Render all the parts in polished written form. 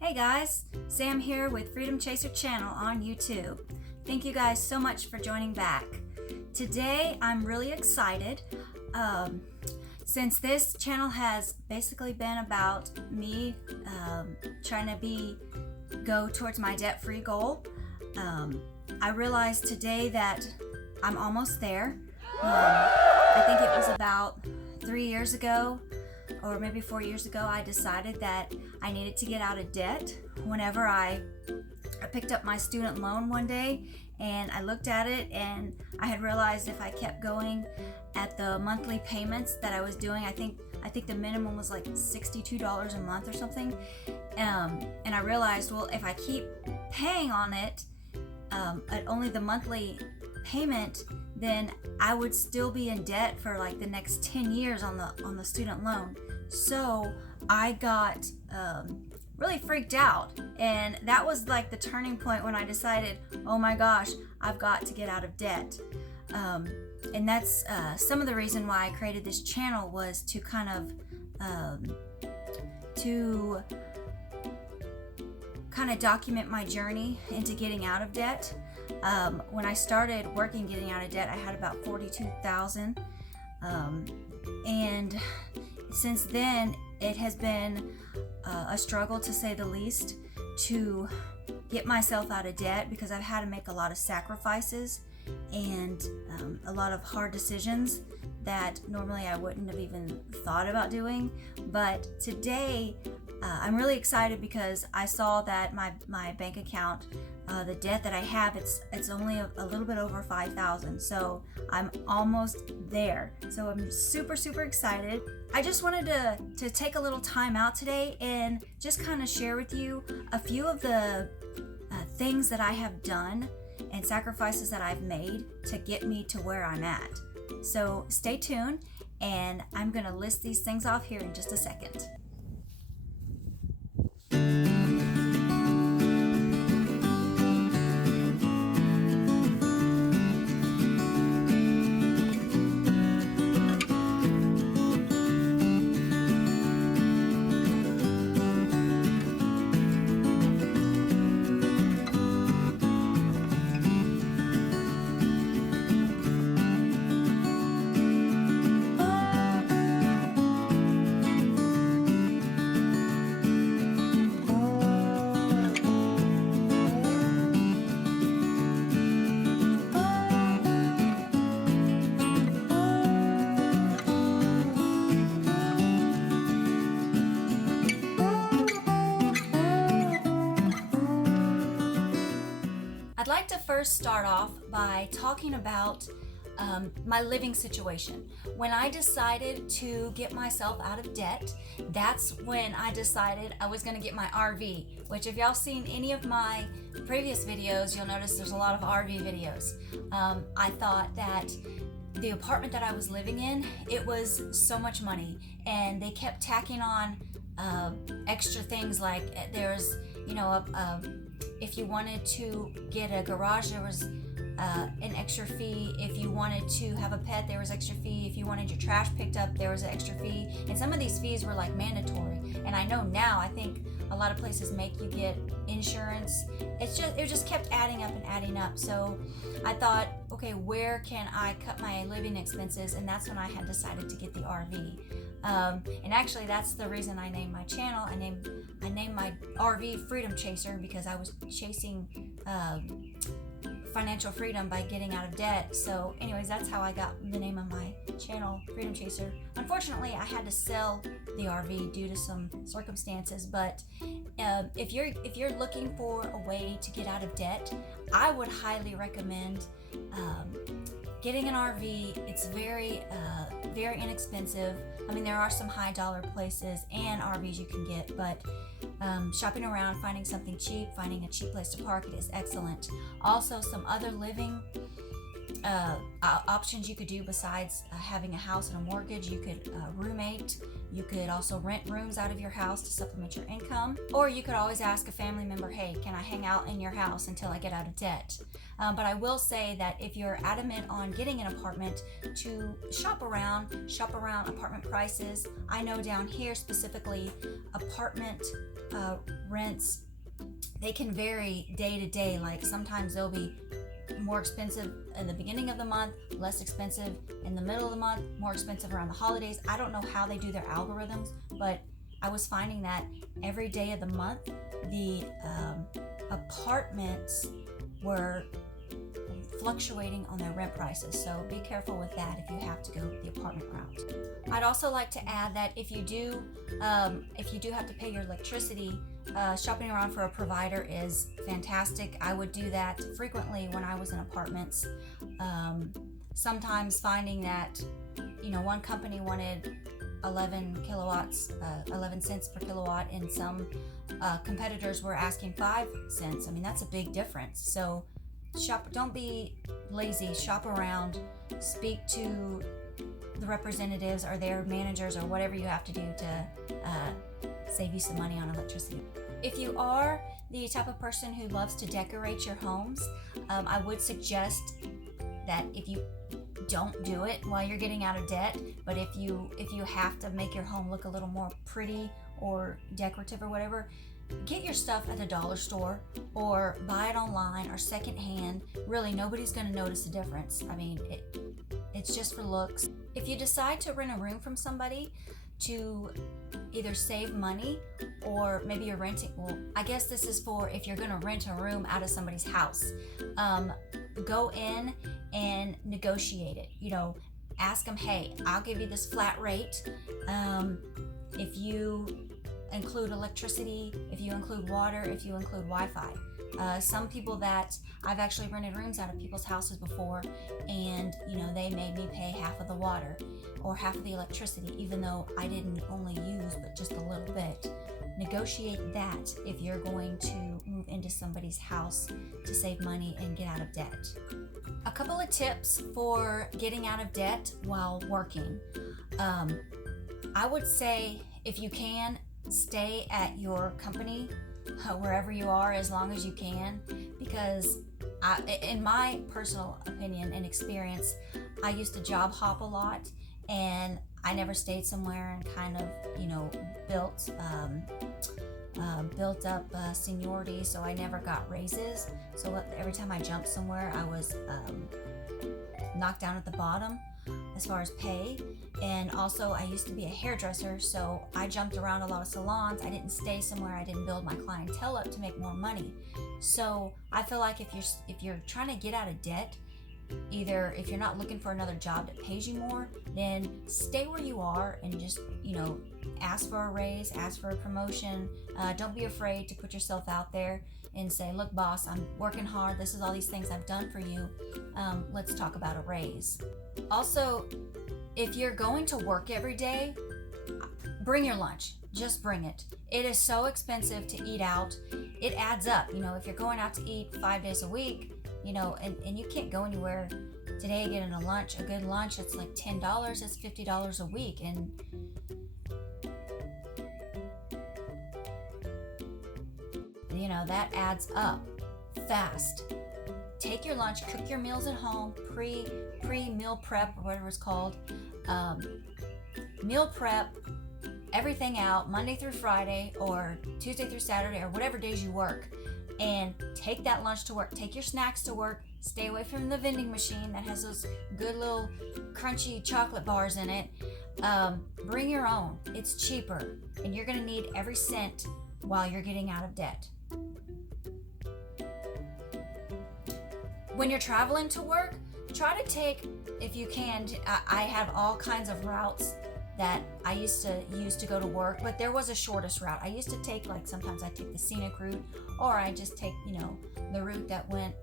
Hey guys, Sam here with Freedom Chaser channel on YouTube. Thank you guys so much for joining back. Today I'm really excited since this channel has basically been about me trying to go towards my debt-free goal. I realized today that I'm almost there. I think it was about 3 years ago or maybe 4 years ago, I decided that I needed to get out of debt. Whenever I picked up my student loan one day and I looked at it, and I had realized if I kept going at the monthly payments that I was doing, I think the minimum was like $62 a month or something. And I realized, well, if I keep paying on it at only the monthly payment, then I would still be in debt for like the next 10 years on the student loan. So I got really freaked out, and that was like the turning point when I decided, oh my gosh, I've got to get out of debt. And that's some of the reason why I created this channel, was to kind of document my journey into getting out of debt. When I started working getting out of debt, I had about $42,000, and since then it has been a struggle, to say the least, to get myself out of debt, because I've had to make a lot of sacrifices and a lot of hard decisions that normally I wouldn't have even thought about doing. But today I'm really excited because I saw that my bank account, the debt that I have, it's only a little bit over $5,000, so I'm almost there. So I'm super excited. I just wanted to take a little time out today and just kind of share with you a few of the things that I have done and sacrifices that I've made to get me to where I'm at. So stay tuned, and I'm going to list these things off here in just a second. I'd like to first start off by talking about my living situation. When I decided to get myself out of debt, that's when I decided I was going to get my RV, which if y'all seen any of my previous videos, you'll notice there's a lot of RV videos. I thought that the apartment that I was living in, it was so much money, and they kept tacking on extra things, like there's, if you wanted to get a garage, there was an extra fee. If you wanted to have a pet, there was extra fee. If you wanted your trash picked up, there was an extra fee. And some of these fees were like mandatory. And I know now, I think a lot of places make you get insurance. It just kept adding up and adding up. So I thought, okay, where can I cut my living expenses? And that's when I had decided to get the RV. And actually, that's the reason I named my channel. I named my RV Freedom Chaser, because I was chasing financial freedom by getting out of debt. So anyways, that's how I got the name of my channel, Freedom Chaser. Unfortunately, I had to sell the RV due to some circumstances, but if you're looking for a way to get out of debt, I would highly recommend getting an RV. It's very inexpensive. I mean, there are some high dollar places and RVs you can get, but shopping around, finding something cheap, finding a cheap place to park it is excellent. Also, some other living options you could do besides having a house and a mortgage. You could roommate. You could also rent rooms out of your house to supplement your income. Or you could always ask a family member, hey, can I hang out in your house until I get out of debt? But I will say that if you're adamant on getting an apartment, to shop around apartment prices. I know down here specifically, apartment rents, they can vary day to day. Like sometimes they'll be more expensive in the beginning of the month, less expensive in the middle of the month, more expensive around the holidays. I don't know how they do their algorithms, but I was finding that every day of the month, the apartments were fluctuating on their rent prices. So be careful with that if you have to go the apartment route. I'd also like to add that if you do have to pay your electricity, shopping around for a provider is fantastic. I would do that frequently when I was in apartments. Sometimes finding that, one company wanted 11 kilowatts, 11 cents per kilowatt, and some competitors were asking 5 cents. I mean, that's a big difference. So don't be lazy, shop around, speak to the representatives or their managers or whatever you have to do to save you some money on electricity. If you are the type of person who loves to decorate your homes, I would suggest that if you don't do it while you're getting out of debt, but if you have to make your home look a little more pretty or decorative or whatever, get your stuff at the dollar store or buy it online or secondhand. Really, nobody's going to notice the difference. I mean, it's just for looks. If you decide to rent a room from somebody to either save money, or maybe you're renting, well, I guess this is for if you're going to rent a room out of somebody's house. Go in and negotiate it. Ask them, hey, I'll give you this flat rate. If you include electricity, if you include water, if you include Wi-Fi. Some people that I've actually rented rooms out of people's houses before, and they made me pay half of the water or half of the electricity, even though I didn't only use but just a little bit. Negotiate that if you're going to move into somebody's house to save money and get out of debt. A couple of tips for getting out of debt while working. I would say if you can, stay at your company wherever you are as long as you can, because in my personal opinion and experience, I used to job hop a lot, and I never stayed somewhere and kind of built up seniority, so I never got raises. So every time I jumped somewhere, I was knocked down at the bottom as far as pay. And also, I used to be a hairdresser, so I jumped around a lot of salons. I didn't stay somewhere. I didn't build my clientele up to make more money. So I feel like if you're trying to get out of debt, either if you're not looking for another job that pays you more, then stay where you are and just ask for a raise, ask for a promotion. Don't be afraid to put yourself out there and say, look, boss, I'm working hard. This is all these things I've done for you. Let's talk about a raise. Also, if you're going to work every day, bring your lunch. Just bring it. It is so expensive to eat out. It adds up. If you're going out to eat 5 days a week, and you can't go anywhere today getting a good lunch, it's like $10, it's $50 a week. And that adds up fast. Take your lunch, cook your meals at home, pre-meal prep, or whatever it's called. Meal prep everything out Monday through Friday or Tuesday through Saturday or whatever days you work, and take that lunch to work. Take your snacks to work. Stay away from the vending machine that has those good little crunchy chocolate bars in it. Bring your own. It's cheaper, and you're going to need every cent while you're getting out of debt. When you're traveling to work, try to take, if you can, I have all kinds of routes that I used to use to go to work, but there was a shortest route. I used to take, sometimes I take the scenic route, or I just take, the route that went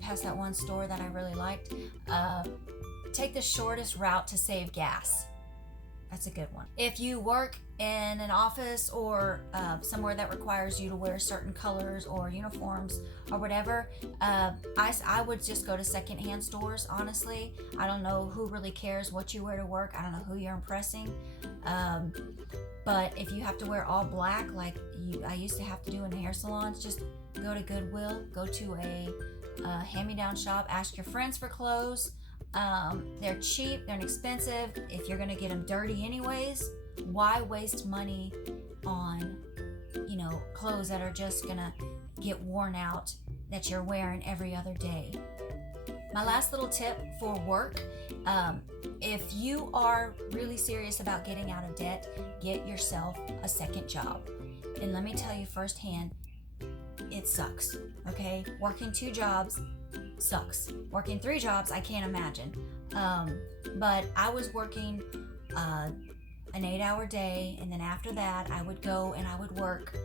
past that one store that I really liked. Take the shortest route to save gas. That's a good one. If you work in an office or somewhere that requires you to wear certain colors or uniforms or whatever, I would just go to secondhand stores, honestly. I don't know who really cares what you wear to work. I don't know who you're impressing. But if you have to wear all black, like I used to have to do in the hair salons, just go to Goodwill, go to a hand-me-down shop, ask your friends for clothes. They're cheap, they're inexpensive. If you're gonna get them dirty anyways, why waste money on, clothes that are just gonna get worn out that you're wearing every other day? My last little tip for work, if you are really serious about getting out of debt, get yourself a second job. And let me tell you firsthand, it sucks, okay? Working 2 jobs sucks. Working 3 jobs, I can't imagine. But I was working an 8-hour day, and then after that, I would go and I would work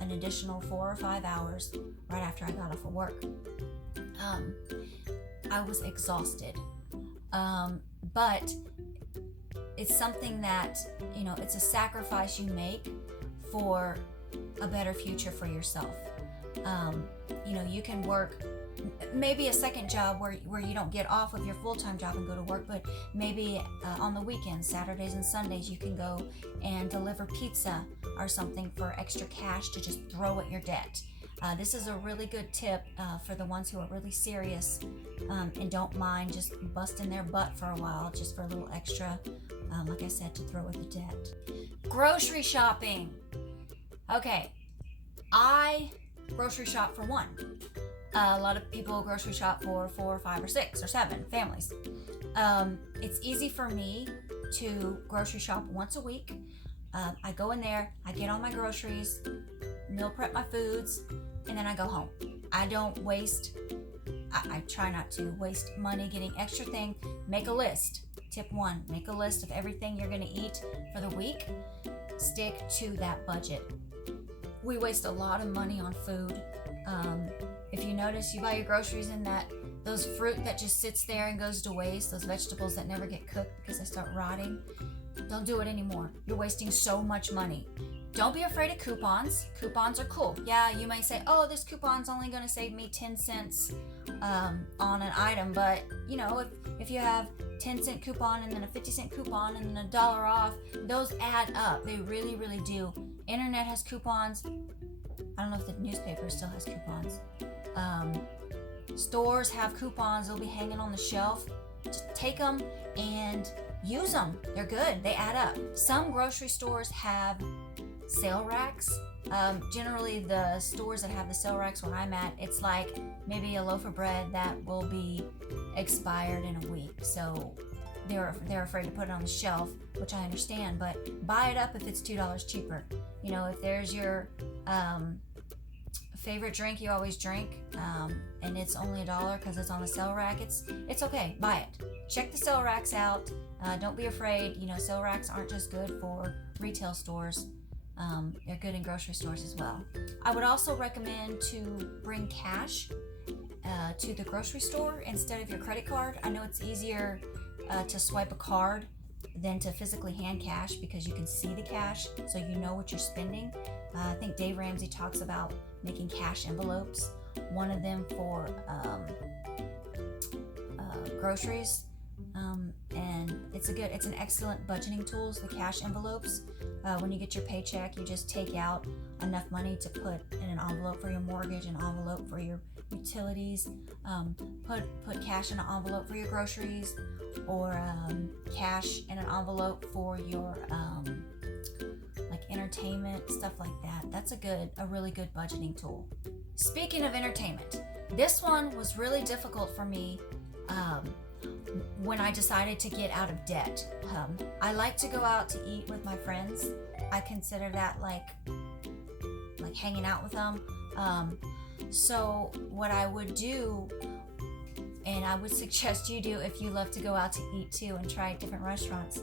an additional 4 or 5 hours right after I got off of work. I was exhausted. But it's something that, it's a sacrifice you make for a better future for yourself. You can work maybe a second job where you don't get off of your full-time job and go to work, but maybe on the weekends, Saturdays and Sundays, you can go and deliver pizza or something for extra cash to just throw at your debt. This is a really good tip for the ones who are really serious and don't mind just busting their butt for a while just for a little extra, like I said, to throw at the debt. Grocery shopping. Okay, I grocery shop for one. A lot of people grocery shop for 4, 5, or 6, or 7 families. It's easy for me to grocery shop once a week. I go in there, I get all my groceries, meal prep my foods, and then I go home. I don't waste, I try not to waste money getting extra thing. Make a list. Tip 1, make a list of everything you're gonna eat for the week. Stick to that budget. We waste a lot of money on food. If you notice, you buy your groceries in those fruit that just sits there and goes to waste, those vegetables that never get cooked because they start rotting. Don't do it anymore. You're wasting so much money. Don't be afraid of coupons. Coupons are cool. Yeah, you might say, oh, this coupon's only going to save me 10 cents on an item, but if you have 10-cent coupon and then a 50-cent coupon and then $1 off, those add up. They really, really do. Internet has coupons. I don't know if the newspaper still has coupons. Stores have coupons. They'll be hanging on the shelf. Just take them and use them. They're good. They add up. Some grocery stores have sale racks. Generally, the stores that have the sale racks where I'm at, it's like maybe a loaf of bread that will be expired in a week. So they're afraid to put it on the shelf, which I understand, but buy it up if it's $2 cheaper. If there's your favorite drink you always drink, and it's only $1 because it's on the sale rack, it's okay. Buy it. Check the sale racks out. Don't be afraid. Sale racks aren't just good for retail stores. They're good in grocery stores as well. I would also recommend to bring cash to the grocery store instead of your credit card. I know it's easier to swipe a card than to physically hand cash because you can see the cash, so you know what you're spending. I think Dave Ramsey talks about making cash envelopes, one of them for groceries, and it's an excellent budgeting tool, the cash envelopes. When you get your paycheck, you just take out enough money to put in an envelope for your mortgage, an envelope for your utilities, put cash in an envelope for your groceries, or cash in an envelope for your like entertainment, stuff like that. That's a really good budgeting tool. Speaking of entertainment, this one was really difficult for me when I decided to get out of debt. I like to go out to eat with my friends. I consider that like hanging out with them. So what I would do, and I would suggest you do if you love to go out to eat too and try different restaurants,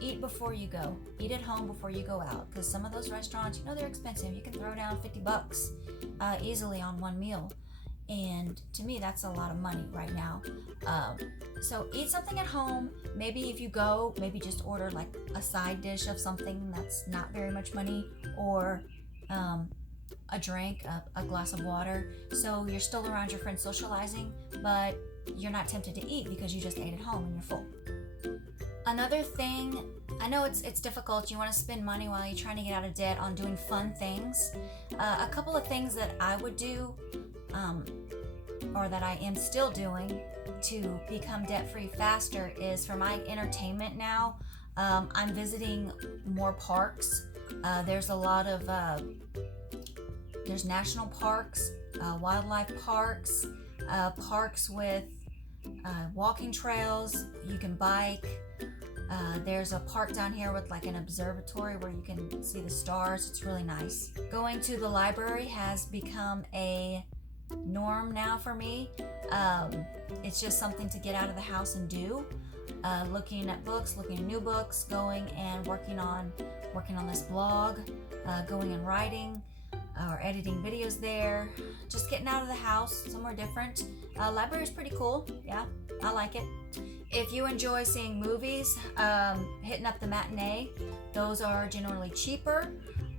eat before you go. Eat at home before you go out, because some of those restaurants, they're expensive. You can throw down $50 easily on one meal. And to me, that's a lot of money right now. So eat something at home. Maybe if you go, maybe just order like a side dish of something that's not very much money, or a drink, a glass of water. So you're still around your friends socializing, but you're not tempted to eat because you just ate at home and you're full. Another thing, I know it's difficult. You want to spend money while you're trying to get out of debt on doing fun things. A couple of things that I would do, or that I am still doing to become debt-free faster, is for my entertainment now. I'm visiting more parks. There's a lot of there's national parks, wildlife parks, parks with walking trails. You can bike. There's a park down here with like an observatory where you can see the stars. It's really nice. Going to the library has become a norm now for me. It's just something to get out of the house and do. Looking at books, looking at new books, going and working on this blog, going and writing or editing videos there. Just getting out of the house, somewhere different. Library is pretty cool. Yeah, I like it. If you enjoy seeing movies, hitting up the matinee. Those are generally cheaper.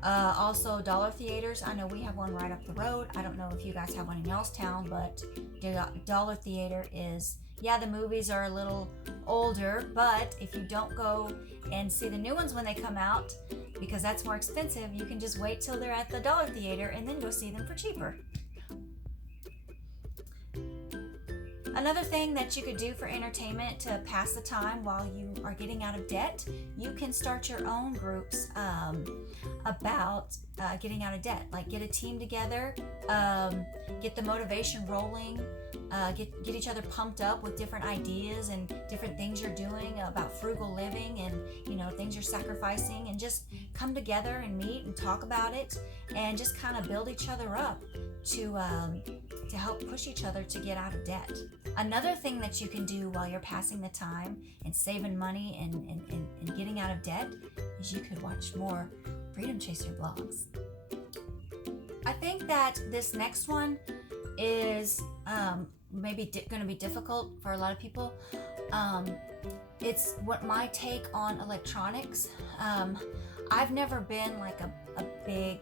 Also, dollar theaters. I know we have one right up the road. I don't know if you guys have one in y'all's town, but the dollar theater is, yeah, the movies are a little older, but if you don't go and see the new ones when they come out, because that's more expensive, you can just wait till they're at the dollar theater and then go see them for cheaper. Another thing that you could do for entertainment to pass the time while you are getting out of debt, you can start your own groups about getting out of debt. Like get a team together, get the motivation rolling, get each other pumped up with different ideas and different things you're doing about frugal living and things you're sacrificing, and just come together and meet and talk about it and just kind of build each other up to help push each other to get out of debt. Another thing that you can do while you're passing the time and saving money and getting out of debt is you could watch more Freedom Chaser vlogs. I think that this next one is maybe going to be difficult for a lot of people. It's what my take on electronics. I've never been like a big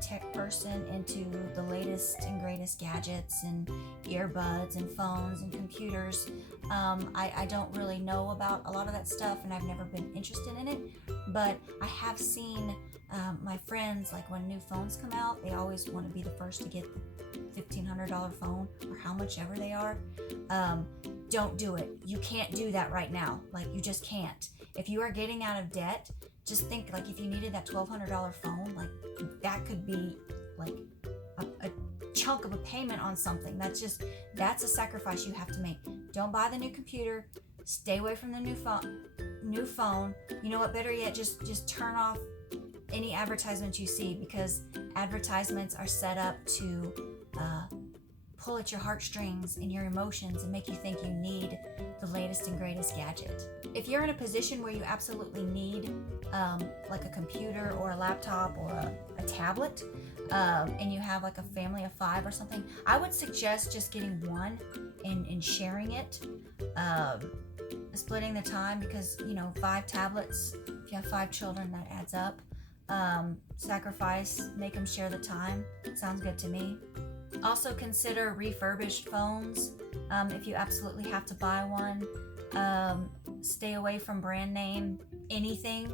tech person into the latest and greatest gadgets and earbuds and phones and computers. I don't really know about a lot of that stuff, and I've never been interested in it, but I have seen my friends, like when new phones come out, they always want to be the first to get the $1,500 phone or how much ever they are. Don't do it. You can't do that right now. Like, you just can't. If you are getting out of debt, just think, like, if you needed that $1,200 phone, like, that could be like a chunk of a payment on something. That's a sacrifice you have to make. Don't buy the new computer. Stay away from the new phone. You know what? Better yet, just turn off any advertisements you see, because advertisements are set up to pull at your heartstrings and your emotions and make you think you need the latest and greatest gadget. If you're in a position where you absolutely need like a computer or a laptop or a tablet, and you have like a family of 5 or something, I would suggest just getting one and sharing it, splitting the time, because 5 tablets, if you have 5 children, that adds up. Sacrifice, make them share the time. Sounds good to me. Also consider refurbished phones if you absolutely have to buy one. Stay away from brand name anything.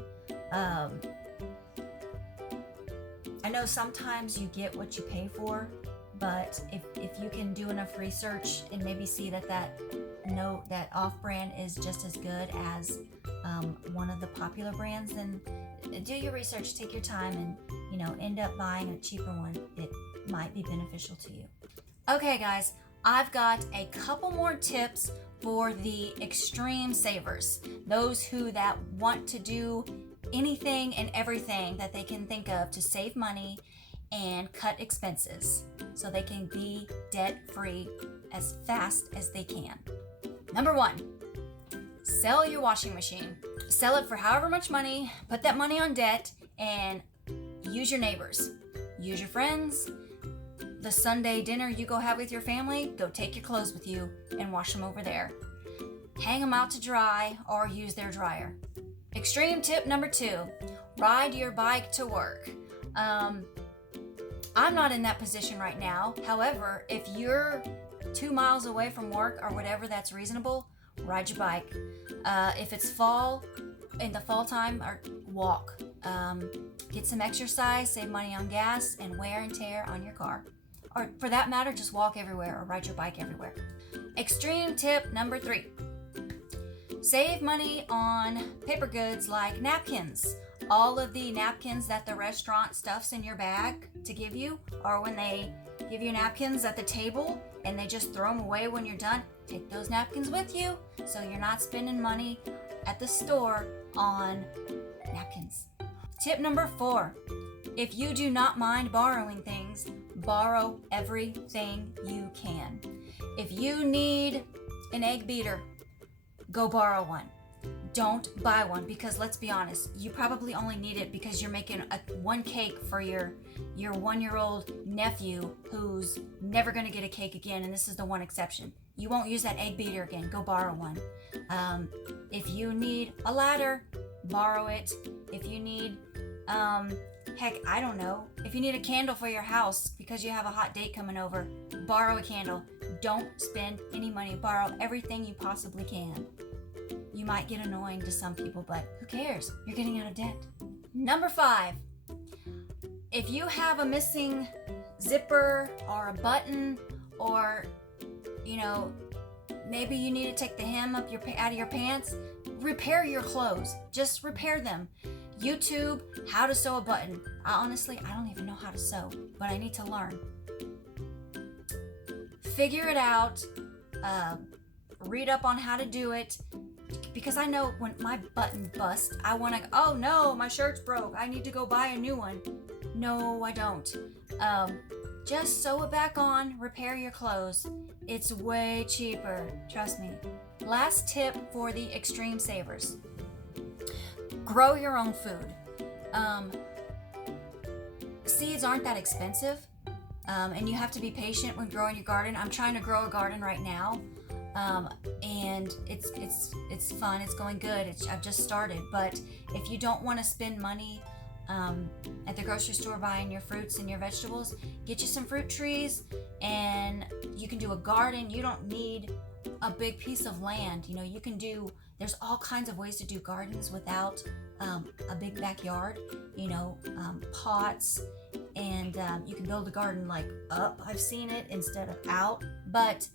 I know sometimes you get what you pay for, but if you can do enough research and maybe see that off-brand is just as good as one of the popular brands, then do your research, take your time, and end up buying a cheaper one. It might be beneficial to you. Okay guys, I've got a couple more tips for the extreme savers, those who that want to do anything and everything that they can think of to save money and cut expenses so they can be debt-free as fast as they can. Number 1, sell your washing machine. Sell it for however much money, put that money on debt, and use your neighbors, use your friends, the Sunday dinner you go have with your family, go take your clothes with you and wash them over there. Hang them out to dry or use their dryer. Extreme tip number 2, ride your bike to work. I'm not in that position right now. However, if you're 2 miles away from work or whatever that's reasonable, ride your bike. If it's fall, in the fall time, or walk. Get some exercise, save money on gas and wear and tear on your car. Or for that matter, just walk everywhere or ride your bike everywhere. Extreme tip number 3. Save money on paper goods like napkins. All of the napkins that the restaurant stuffs in your bag to give you, or when they give you napkins at the table and they just throw them away when you're done, take those napkins with you so you're not spending money at the store on napkins. Tip number 4, if you do not mind borrowing things, borrow everything you can. If you need an egg beater, go borrow one. Don't buy one, because let's be honest, you probably only need it because you're making one cake for your 1-year-old nephew who's never going to get a cake again, and this is the one exception. You won't use that egg beater again. Go borrow one. If you need a ladder, borrow it. If you need, I don't know, if you need a candle for your house because you have a hot date coming over, borrow a candle. Don't spend any money. Borrow everything you possibly can. You might get annoying to some people, but who cares? You're getting out of debt. Number 5, if you have a missing zipper or a button, or, maybe you need to take the hem out of your pants, repair your clothes. Just repair them. YouTube, how to sew a button. I don't even know how to sew, but I need to learn. Figure it out. Read up on how to do it. Because I know when my button busts, I want to, oh no, my shirt's broke. I need to go buy a new one. No, I don't. Just sew it back on, repair your clothes. It's way cheaper, trust me. Last tip for the extreme savers. Grow your own food. Seeds aren't that expensive, and you have to be patient when growing your garden. I'm trying to grow a garden right now. And it's fun. It's going good. I've just started. But if you don't want to spend money at the grocery store buying your fruits and your vegetables, get you some fruit trees, and you can do a garden. You don't need a big piece of land. You can do. There's all kinds of ways to do gardens without a big backyard. Pots, and you can build a garden like up. I've seen it instead of out, but.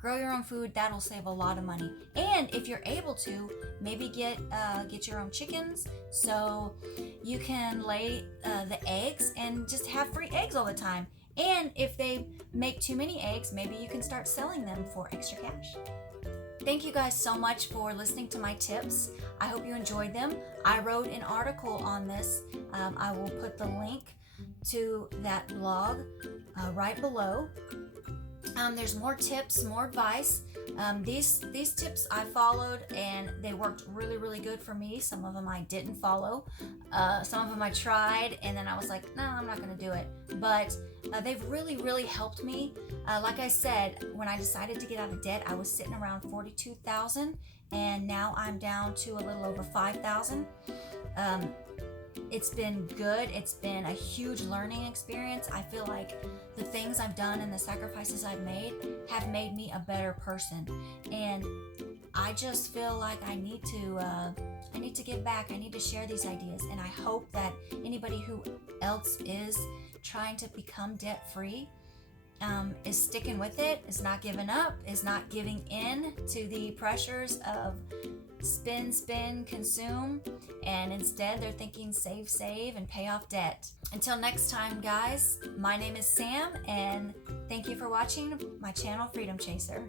Grow your own food. That'll save a lot of money. And if you're able to, maybe get your own chickens so you can lay the eggs and just have free eggs all the time. And if they make too many eggs, maybe you can start selling them for extra cash. Thank you guys so much for listening to my tips. I hope you enjoyed them. I wrote an article on this. I will put the link to that blog right below. There's more tips, more advice. These tips I followed, and they worked really, really good for me. Some of them I didn't follow. Some of them I tried, and then I was like, no, I'm not going to do it. But they've really, really helped me. Like I said, when I decided to get out of debt, I was sitting around $42,000, and now I'm down to a little over $5,000. It's been good. It's been a huge learning experience. I feel like the things I've done and the sacrifices I've made have made me a better person. And I just feel like I need to give back. I need to share these ideas. And I hope that anybody who else is trying to become debt-free is sticking with it, is not giving up, is not giving in to the pressures of spend, consume, and instead they're thinking save, and pay off debt. Until next time, guys, my name is Sam, and thank you for watching my channel, Freedom Chaser.